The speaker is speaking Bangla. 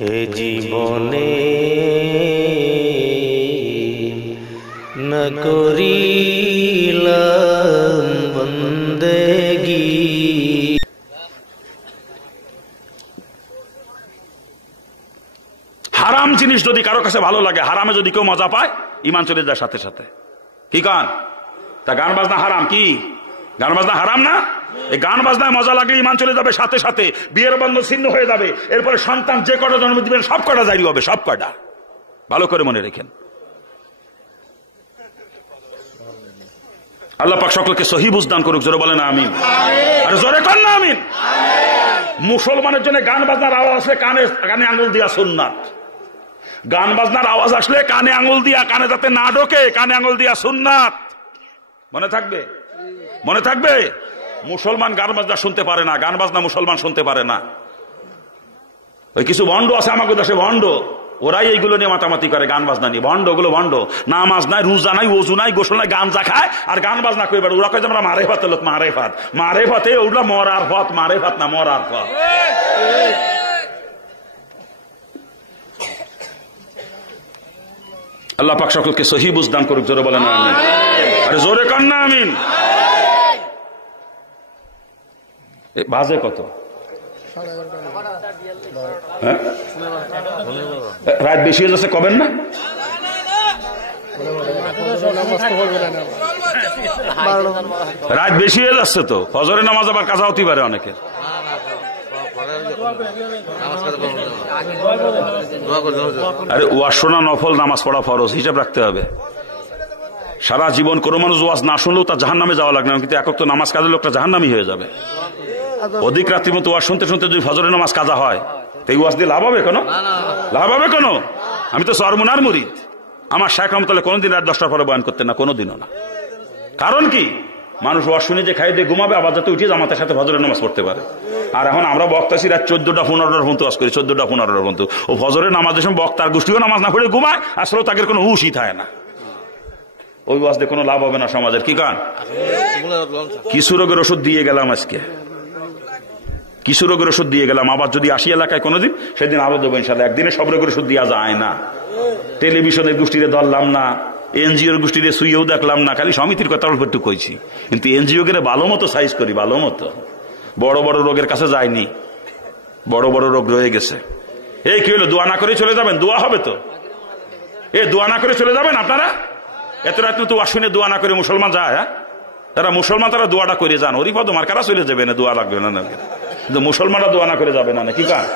হে জীবনে না করিলাম বন্দেগী। হারাম জিনিস যদি কারো কাছে ভালো লাগে, হারামে যদি কেউ মজা পায়, ইমান চলে যায় সাথে সাথে। কি গান তা গান বাজনা হারাম? কি গান বাজনা হারাম না? এই গান বাজনায় মজা লাগলে ইমান চলে যাবে সাথে সাথে, বিয়ের বন্ধন ছিন্ন হয়ে যাবে। এরপরে সন্তান যে কটা জন্ম দিবেন সব কটা জারি হবে, সব কটা। ভালো করে মনে রেখেন। আল্লাহ পাক সকলকে সহি বুঝ দান করুক। জোরে বলেন আমিন। আরে জোরে কর না আমিন। মুসলমানের জন্য গান বাজনার আওয়াজ আসলে কানে আঙুল দিয়া সুন্নাত। গান বাজনার আওয়াজ আসলে কানে আঙুল দিয়া, কানে যাতে না ঢোকে, কানে আঙুল দিয়া সুন্নাত। মনে থাকবে, মনে থাকবে। মুসলমান গান বাজনা শুনতে পারে না, গান বাজনা মুসলমান শুনতে পারে না। ওই কিছু ভণ্ড আছে আমাকে দেশে, ভণ্ড, ওরাই এইগুলো নিয়ে মাতামাতি করে, গান বাজনা নিয়ে। ভণ্ড, ওগুলো ভণ্ড। নামাজ নাই, রোজা নাই, ওযু নাই, গোসল নাই, গাঞ্জা খায় আর গান বাজনা করে বেড়ে। ওরা কয় যে আমরা মারে ভাতের লোক। মারে ভাত, মারে ভাতে ওগুলা মরার ভাত, মারে ভাত না মরার ভাত। আল্লাহ পাক সকলকে সহি বুঝ দান করুক। জোরে বলেন আমিন। আরে জোরে কর না আমিন। বাজে কত? রাত বেশি হয়ে যাচ্ছে, কবেন না? রাত বেশি হয়ে যাচ্ছে তো, ফজরের নামাজ আবার কাজা হতে পারে অনেকের। আরে ওয়াজ শোনা নফল, নামাজ পড়া ফরজ, হিসাব রাখতে হবে। সারা জীবন কোনো মানুষ ওয়াজ না শুনলেও তার জাহান্নামে যাওয়া লাগবে না, কিন্তু একক তো নামাজ কাজের লোকটা জাহান্নামী হয়ে যাবে। অধিক রাত্রির মতো ওয়াজ শুনতে শুনতে যদি ফজরের নামাজ কাজা হয়, তো এই ওয়াজ দিয়ে লাভ হবে কোনো? লাভ হবে কোনো? আমি তো সরমুনার মুরিদ। আমার শাইখ রহমতুল্লাহ কোনোদিন রাত 10টার পরে বয়ান করতেন না, কোনোদিনও না। কারণ কি? মানুষ ওয়াজ শুনে যে খাই দিয়ে ঘুমাবে, আবার যাতে উঠে জামাতের সাথে ফজরের নামাজ পড়তে পারে। আর এখন আমরা বক্তাছি রাত 14টা 15টার পর্যন্ত ওয়াজ করি, 14টা 15টার পর্যন্ত। ও ফজরের নামাজের সময় বক্তার গোষ্ঠীও নামাজ না পড়ে ঘুমায়, আসলে তাদের কোনো হুশই থাকে না। ওই ওয়াজ দিয়ে কোনো লাভ হবে না সমাজের। কি গান? কিছু রোগের ওষুধ দিয়ে গেলাম আজকে, কিছু রোগের ওষুধ দিয়ে গেলাম। আবার যদি আসি এলাকায় কোনোদিন, সেদিন আরো দেবো ইনশাল্লাহ। একদিনে সব রোগের ওষুধ দেওয়া যায় না। টেলিভিশনের গোষ্ঠীরে ধরলাম না, এনজিওর গোষ্ঠীরে শুয়েও দেখলাম না, খালি সমিতির কথা অল্প একটু কইছি। কিন্তু এনজিও কে ভালো মতো সাইজ করি, ভালো মতো। বড় বড় রোগের কাছে যায়নি, বড় বড় রোগ রয়ে গেছে। এই কি হলো? দোয়া না করে চলে যাবেন? দোয়া হবে তো। দোয়া না করে চলে যাবেন আপনারা? এত রাত তো শুনে দোয়া না করে মুসলমান যায়? হ্যাঁ, তারা মুসলমান, তারা দোয়াটা করে যান। ওরই পদ মার কারা চলে যাবে না, দোয়া লাগবে না। কিন্তু মুসলমানরা দোয়া না করে যাবে না, কি কারণ?